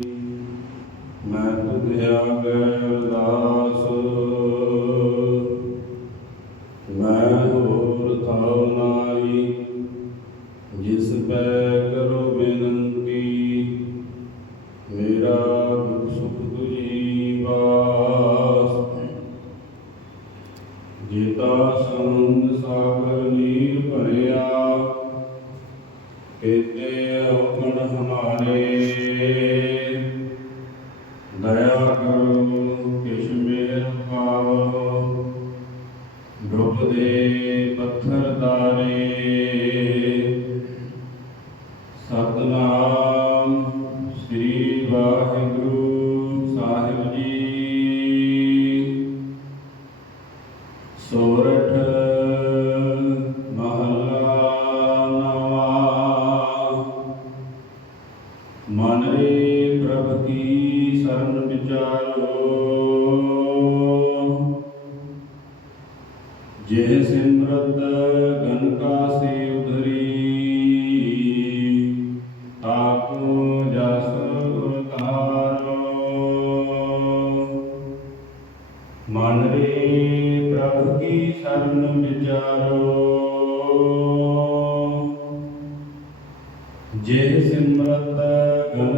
ਮੈਂ ਤੁਧ ਆਗੇ ਅਰਦਾਸ ਮੈਂ ਹੋਰ ਥਾਉ ਨਾਈ, ਜਿਸ ਪੈ ਕਰੋ ਬੇਨਤੀ। ਮੇਰਾ ਦੁਖ ਸੁਖ ਤੁਜੀ ਬਾਸ ਜੀਤਾ ਸਮੁੰਦ ਸਾਗਰ ਨੀਰ ਭਰਿਆ, ਕੇਤੇ ਔਗਣ ਹਮਾਰੇ। ਦਇਆ ਕਰੋ ਪ੍ਰਭ ਕੀ ਸਰਨ ਵਿਚਾਰੋ। ਜੇ ਸਿਮਰਤ ਗਨ ਕਾ ਸੇ ਉਧਰੀ ਤਾਕੋ ਜਸ ਉਤਾਰੋ ਮਨ ਰੇ ਪ੍ਰਭ ਕੀ ਸਰਨ ਵਿਚਾਰੋ। ਜੇ ਸਿਮਰਤ ਗਨ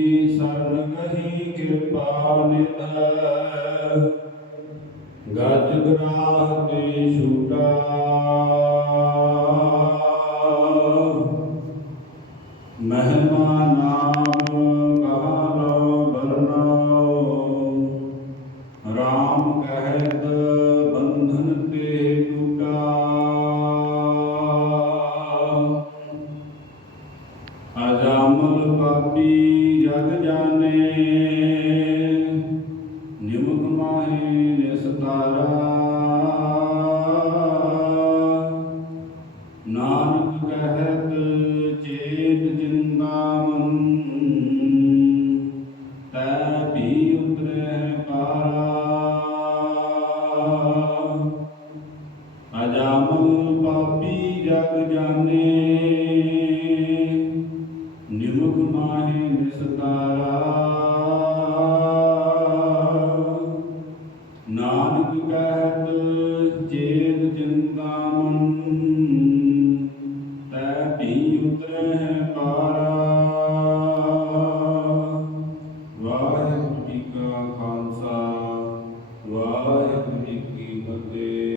ਕਿਰਪਾ ਨਿਤ ਗਜ ਗਰਾਹ ਤੇ ਛੂਟਾ। ਮਹਿਮਾ ਨਾਮ ਕਹਾਲੋ ਬਰਨਾਓ ਰਾਮ ਕਹਿਤ ਬੰਧਨ ਤੇ ਟੂਟਾ। ਅਜਾਮਲ ਪਾਪੀ चिन्तामन्